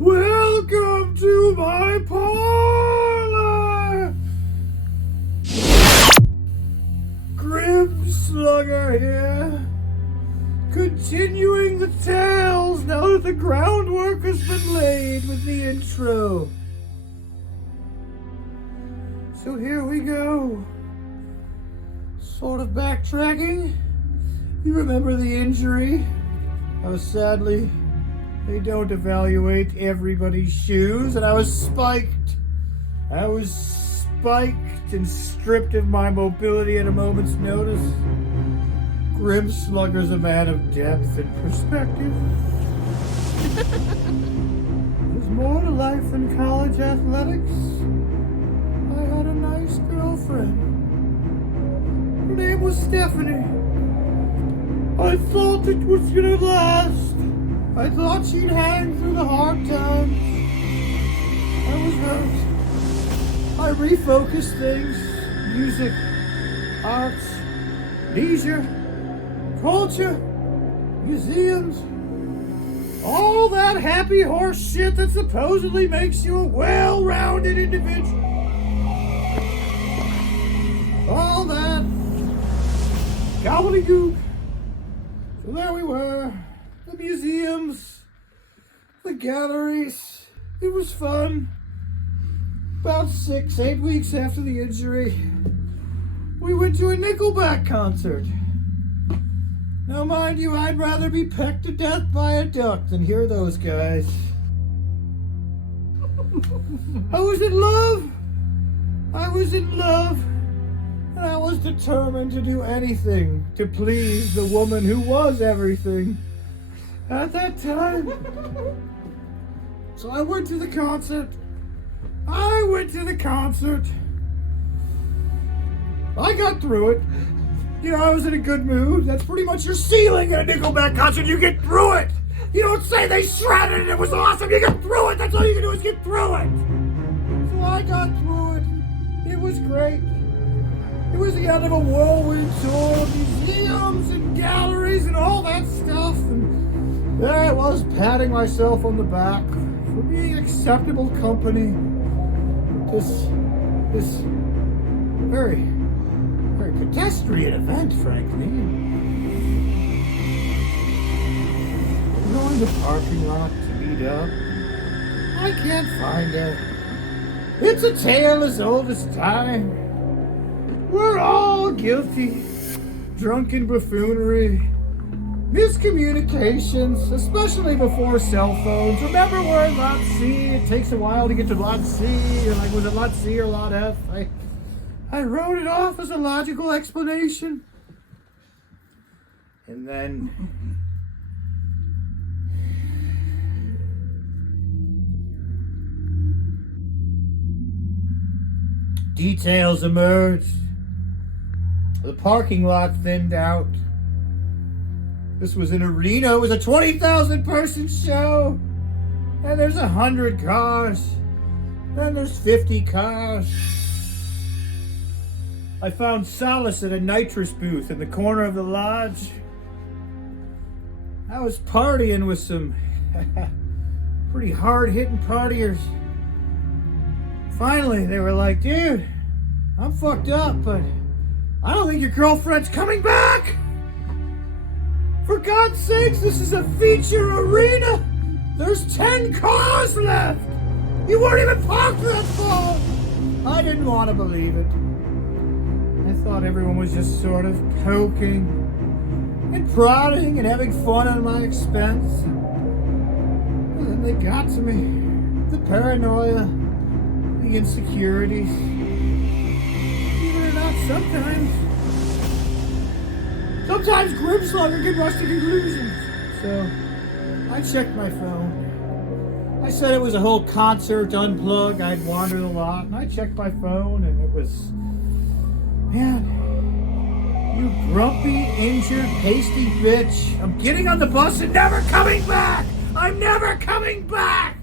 Welcome to my parlor! Grimslugger here, continuing the tales now that the groundwork has been laid with the intro. So here we go. Sort of backtracking. You remember the injury? Sadly, they don't evaluate everybody's shoes, and I was spiked. I was spiked and stripped of my mobility at a moment's notice. Grimslugger's a man of depth and perspective. There's more to life than college athletics. I had a nice girlfriend. Her name was Stephanie. I thought it was gonna last. I thought she'd hang through the hard times. I was hurt. I refocused things. Music, arts, leisure, culture, museums. All that happy horse shit that supposedly makes you a well-rounded individual. All that gobbledygook. So there we were, the museums, the galleries. It was fun. About 6-8 weeks after the injury, we went to a Nickelback concert. Now mind you, I'd rather be pecked to death by a duck than hear those guys. I was in love. And I was determined to do anything to please the woman who was everything at that time. So I went to the concert. I got through it. You know, I was in a good mood. That's pretty much your ceiling at a Nickelback concert. You get through it. You don't say they shredded it. It was awesome. You get through it. That's all you can do is get through it. So I got through it. It was great. It was the end of a whirlwind tour of museums and galleries and all that stuff. And there I was, patting myself on the back for being acceptable company. This very, very pedestrian event, frankly. We're going to the parking lot to meet up. I can't find her. It's a tale as old as time. We're all guilty. Drunken buffoonery. Miscommunications, especially before cell phones. Remember we're in Lot C. It takes a while to get to Lot C. You're like, was it Lot C or Lot F? I wrote it off as a logical explanation. And then details emerged. The parking lot thinned out. This was an arena. It was a 20,000 person show. And there's 100 cars. Then there's 50 cars. I found solace at a nitrous booth in the corner of the lodge. I was partying with some pretty hard-hitting partiers. Finally, they were like, dude, I'm fucked up, but I don't think your girlfriend's coming back. For God's sakes, this is a feature arena. There's 10 cars left. You weren't even parked that far. I didn't want to believe it. I thought everyone was just sort of poking and prodding and having fun at my expense. And then they got to me. The paranoia, the insecurities. Believe it or not, sometimes Grimslugger can rush to conclusions. So I checked my phone. I said it was a whole concert unplug. I'd wandered a lot, and I checked my phone, and it was, man, you grumpy, injured, pasty bitch. I'm getting on the bus and never coming back. I'm never coming back.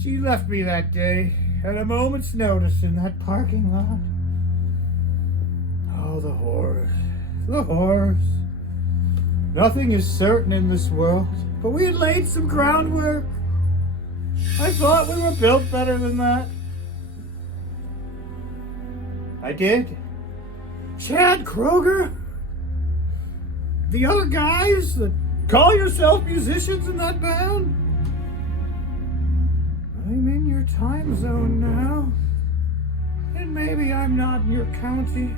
She left me that day at a moment's notice in that parking lot. Oh, the horrors. The horrors. Nothing is certain in this world, but we had laid some groundwork. I thought we were built better than that. I did. Chad Kroger? The other guys that call yourself musicians in that band? I'm in your time zone now. And maybe I'm not in your county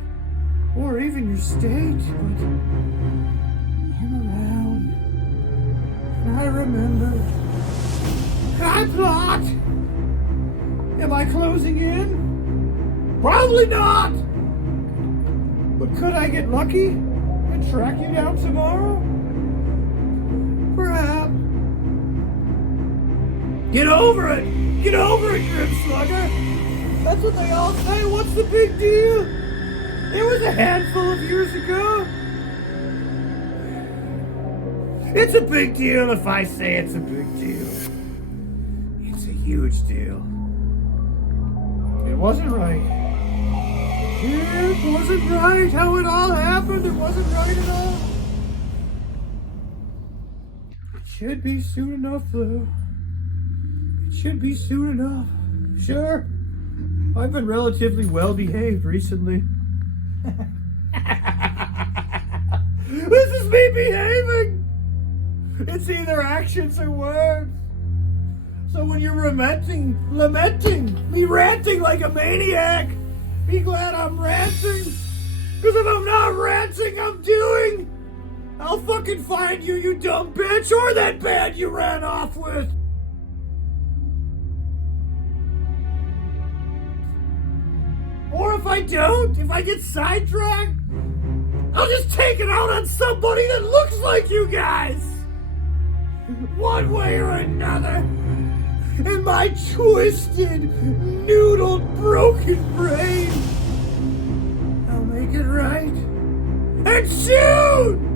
or even your state, but I'm around. And I remember. And I plot. Am I closing in? Probably not. But could I get lucky and track you down tomorrow? Perhaps. Get over it! Get over it, Grimslugger! That's what they all say. What's the big deal? It was a handful of years ago. It's a big deal if I say it's a big deal. It's a huge deal. It wasn't right. It wasn't right how it all happened. It wasn't right at all. It should be soon enough, though. It should be soon enough. Sure. I've been relatively well behaved recently. This is me behaving. It's either actions or words. So when you're lamenting, me ranting like a maniac, be glad I'm ranting. Because if I'm not ranting, I'm doing. I'll fucking find you, you dumb bitch, or that band you ran off with. Or if I don't, if I get sidetracked, I'll just take it out on somebody that looks like you guys. One way or another. In my twisted, noodled, broken brain. I'll make it right. And soon!